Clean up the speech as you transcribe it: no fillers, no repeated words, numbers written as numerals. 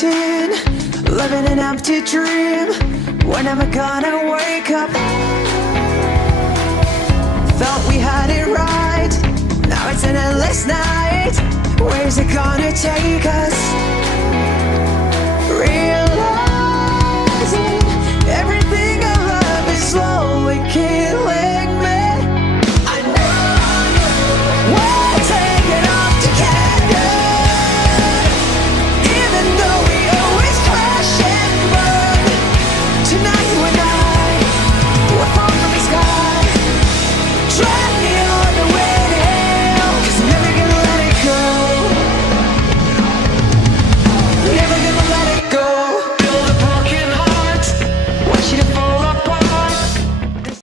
routine, living an empty dream. When am I gonna wake up? Thought we had it right, now it's an endless night. Where's it gonna take us?